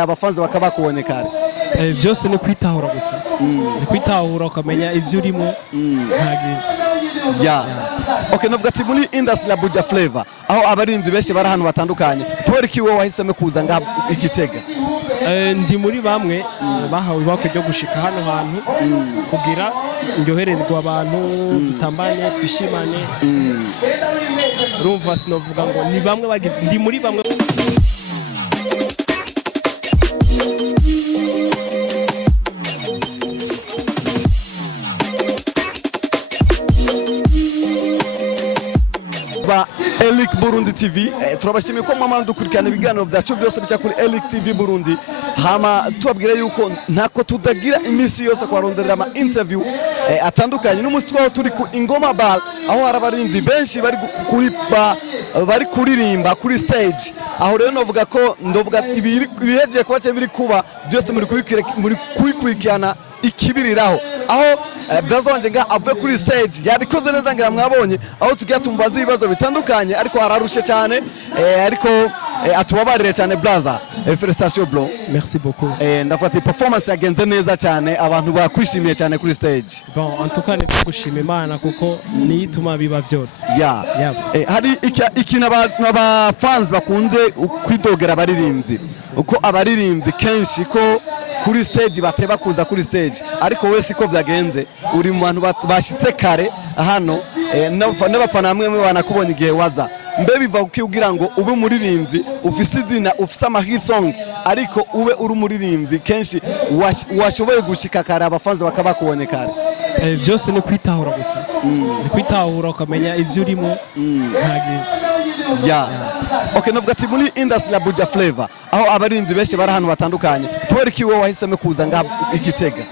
abafanzi bakabakubonye kare byose ni kwitahura gusa ni kwitahura ukamenya ivyo urimo ya okay novuga ati muri industry ya Buja Flavor aho abarinzi benshi bari ahantu batandukanye kubera iki wowe wahisemo kuza nga Igitega ndi muri bamwe bahawe bakwe ryo gushika hano hantu kugira ndyoherezwa abantu dutambane twishimane rumva sinovuga ngo ni bamwe bagize ndi muri bamwe Elic Burundi TV turabashimiye ko mama dukurikirana ibiganiro byacu byose bica kuri Elic TV Burundi hama tubabwira yuko ntako tudagira imisi yose kwaronderera ama interview atandukanye n'umunsi twaho turi ku Ingoma Bar aho harabarinzi benshi bari kuririmba kuri stage aho rero novuga ko ndovuga ibiheje kuba cyo biri kuba byose muri kubikurikirana ikibiriraho aho Blazonje nga avuye kuri stage yabikoze neza ngira mwabonye aho tugiye tumbaza ibibazo bitandukanye ariko hararushe cyane ariko atubabarire cyane Blaza félicitations bro merci beaucoup ndafata performance yagenze neza cyane abantu bakwishimiye cyane kuri stage bon en tout cas ni gushima Imana kuko ni ituma biba byose hari ikina aba fans bakunze kwidogera abaririmbyi uko abaririmbyi kenshi ko kuri stage bateba kuza kuri stage ariko wese ko byagenze uri mu bantu bashitse kare hano n'abafana hamwe banakubona igihe waza mbe biva kugira ngo ube umuririmbyi ufise izina ufise ama hit song ariko ube uri umuririmbyi kenshi washoboye gushika kare abafanzi bakabakubone kare byose ni kwitahura gusa ni kwitahura ukamenya ivyo urimo okay novuga ati muri industry ya Buja Flavor aho abarinzi benshi bari ahantu batandukanye kubera iki wowe wahisemo kuza nga Igitega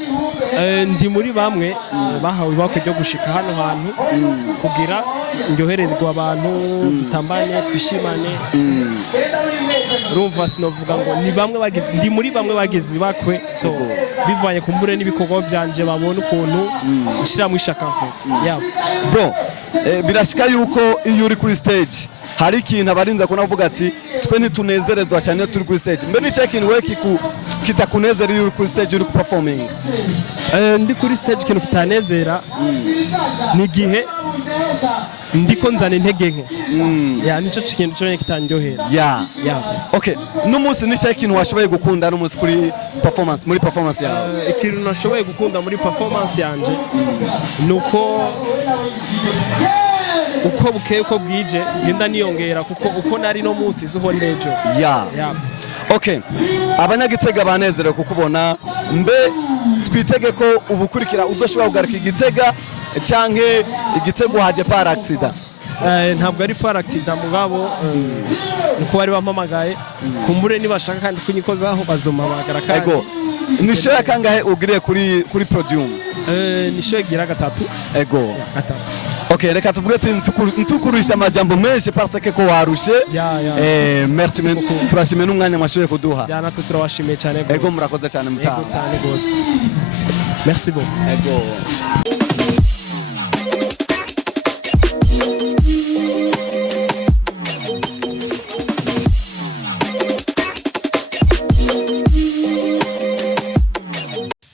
ndi muri bamwe bahawe bakwe ryo gushika hano hantu kugira ndyoherezwa abantu dutambane twishimane rumva sinovuga ngo ni bamwe bagize ndi muri bamwe bagize bakwe so bivanye kumbure n'ibikorwa byanje babona ukuntu ishira mu ishakafu bro birashika yuko iyo uri kuri stage hari ikintu abarinza ko navuga ati twe ntitunezerezwa cyane turi kuri stage mbe ni check in we kitakunezera iyo uri kuri stage uri performing ndi kuri stage kintu kitanezera ni gihe ndiko nzana intege nke nico kintu cyo kitandyohera okay n'umunsi ni check in washoboye gukunda n'umunsi kuri performance muri performance yawe ikintu nashoboye gukunda muri performance yanje nuko uko bukeye uko bwije ngenda niyongera kuko uko nari no munsi zuho nejo okay abanyagitega banezerwe kukubona mbe twitege ko ubukurikira uzoshobora kugarika Igitega canke Igitego haje par accident ntabwo ari par accident mugabo nuko bari bampamagaye kumbure nibashaka kandi kunyikozaho bazomamagara kandi nisho yakangahe ugiriye kuri podium nisho yagira gatatu gatatu okay reka tuvuge ati ntukurisha amajambo menshi parce que ko warushe merci turashimye n'umwanya mwashoboye kuduha natwe turabashimiye cyane murakoze cyane mutaha merci beaucoup